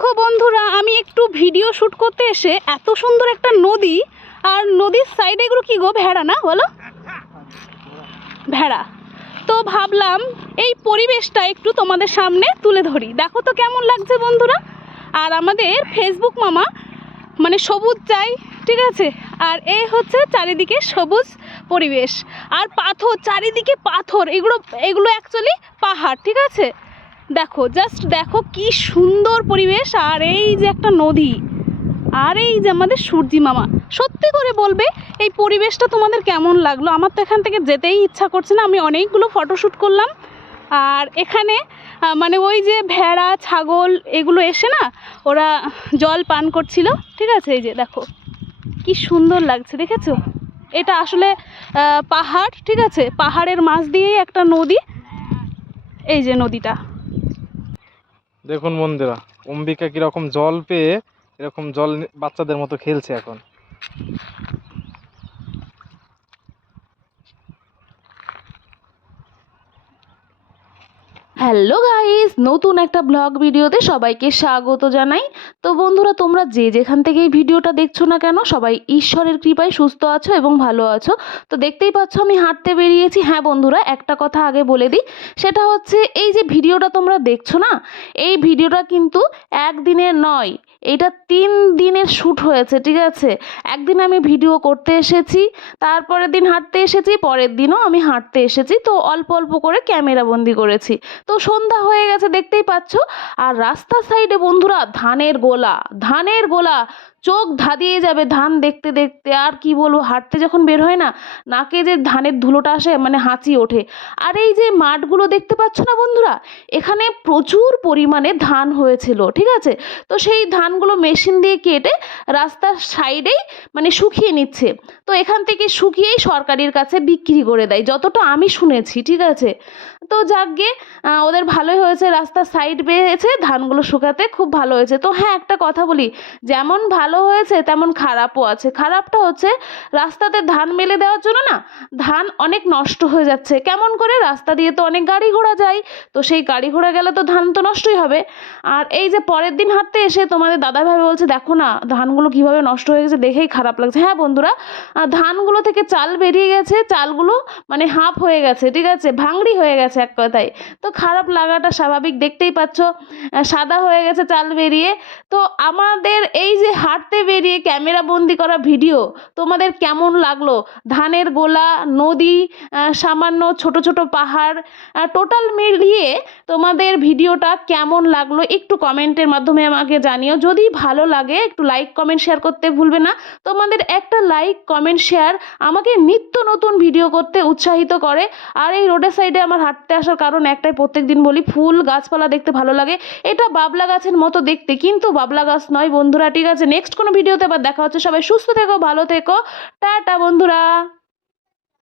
দেখো বন্ধুরা, আমি একটু ভিডিও শ্যুট করতে এসে এত সুন্দর একটা নদী, আর নদীর সাইডে এগুলো কি গো, ভেড়া না বলো? ভেড়া। তো ভাবলাম এই পরিবেশটা একটু তোমাদের সামনে তুলে ধরি। দেখো তো কেমন লাগছে বন্ধুরা। আর আমাদের ফেসবুক মামা মানে সবুজ চাই, ঠিক আছে। আর এই হচ্ছে চারিদিকে সবুজ পরিবেশ আর পাথর, চারিদিকে পাথর, এগুলো অ্যাকচুয়ালি পাহাড়, ঠিক আছে। দেখো, জাস্ট দেখো কি সুন্দর পরিবেশ। আর এই যে একটা নদী, আর এই যে আমাদের সূর্যি মামা। সত্যি করে বলবে এই পরিবেশটা তোমাদের কেমন লাগলো? আমার তো এখান থেকে যেতেই ইচ্ছা করছে না। আমি অনেকগুলো ফটোশ্যুট করলাম। আর এখানে মানে ওই যে ভেড়া ছাগল এগুলো এসে না, ওরা জল পান করছিল, ঠিক আছে। এই যে দেখো কি সুন্দর লাগছে, দেখেছো? এটা আসলে পাহাড়, ঠিক আছে। পাহাড়ের মাঝ দিয়েই একটা নদী, এই যে নদীটা। দেখুন বন্ধুরা, অম্বিকা কিরকম জল পেয়ে এরকম জল বাচ্চাদের মতো খেলছে এখন। হ্যালো গাইস, নতুন একটা ব্লগ ভিডিওতে সবাইকে স্বাগত জানাই। তো বন্ধুরা, তোমরা যে যেখান থেকে এই ভিডিওটা দেখছো না কেন, সবাই ঈশ্বরের কৃপায় সুস্থ আছো এবং ভালো আছো। তো দেখতেই পাচ্ছ আমি হাঁটতে বেরিয়েছি। হ্যাঁ বন্ধুরা, একটা কথা আগে বলে দিই, সেটা হচ্ছে এই যে ভিডিওটা তোমরা দেখছো না, এই ভিডিওটা কিন্তু একদিনের নয়, এটা 3 দিনের শ্যুট হয়েছে, ঠিক আছে। একদিন আমি ভিডিও করতে এসেছি, তারপরের দিন হাঁটতে এসেছি, পরের দিনও আমি হাঁটতে এসেছি। তো অল্প অল্প করে ক্যামেরা বন্দি করেছি। তো সন্ধ্যা হয়ে গেছে, দেখতেই পাচ্ছ। আর রাস্তার সাইডে বন্ধুরা ধানের গোলা, চোখ ধাঁধিয়ে যাবে ধান দেখতে দেখতে। আর কি বলবো, হাঁটতে যখন বের হয় না, নাকে যে ধানের ধুলোটা আসে, মানে হাঁচি ওঠে। আর এই যে মাঠগুলো দেখতে পাচ্ছ না বন্ধুরা, এখানে প্রচুর পরিমাণে ধান হয়েছিল, ঠিক আছে। তো সেই ধানগুলো মেশিন দিয়ে কেটে রাস্তার সাইডেই মানে শুকিয়ে নিচ্ছে। তো এখান থেকে শুকিয়েই সরকারের কাছে বিক্রি করে দেয়, যতটা আমি শুনেছি, ঠিক আছে। তো যাকগে, ওদের ভালোই হয়েছে, রাস্তার সাইড পেয়েছে, ধানগুলো শুকাতে খুব ভালো হয়েছে। তো হ্যাঁ, একটা কথা বলি, যেমন ভালো হয়েছে তেমন খারাপও আছে। খারাপটা হচ্ছে রাস্তাতে ধান মেলে দেওয়ার জন্য না, ধান অনেক নষ্ট হয়ে যাচ্ছে। কেমন করে? রাস্তা দিয়ে তো অনেক গাড়ি ঘোড়া যায়, তো সেই গাড়ি ঘোড়া গেলে তো ধান তো নষ্টই হবে। আর এই যে পরের দিন হাঁটতে এসে তোমাদের দাদাভাই বলছে, দেখো না ধানগুলো কিভাবে নষ্ট হয়ে গেছে, দেখেই খারাপ লাগছে। হ্যাঁ বন্ধুরা, ধানগুলো থেকে চাল বেরিয়ে গেছে, চালগুলো মানে হাফ হয়ে গেছে, ঠিক আছে, ভাঙড়ি হয়ে গেছে এক কথায়। তো খারাপ লাগাটা স্বাভাবিক, দেখতেই পাচ্ছ সাদা হয়ে গেছে চাল বেরিয়ে। তো আমাদের এই যে হাঁটতে বেরিয়ে ক্যামেরা বন্দি করা ভিডিও তোমাদের কেমন লাগলো? ধানের গোলা, নদী, সামান্য ছোট ছোট পাহাড়, টোটাল মিলিয়ে তোমাদের ভিডিওটা কেমন লাগলো একটু কমেন্টের মাধ্যমে আমাকে জানিও। যদি ভালো লাগে একটু লাইক কমেন্ট শেয়ার করতে ভুলবে না। তোমাদের একটা লাইক কমেন্ট শেয়ার আমাকে নিত্য নতুন ভিডিও করতে উৎসাহিত করে। আর এই রোডের সাইডে আমার হাঁটতে আসার কারণ একটাই, প্রত্যেক দিন বলি, ফুল গাছপালা দেখতে ভালো লাগে। এটা বাবলা গাছের মতো দেখতে, কিন্তু বাবলা গাছ নয় বন্ধুরা, ঠিক আছে। নেক্সট কোনো ভিডিওতে আবার দেখা হচ্ছে। সবাই সুস্থ থেকো, ভালো থেকো, টাটা বন্ধুরা।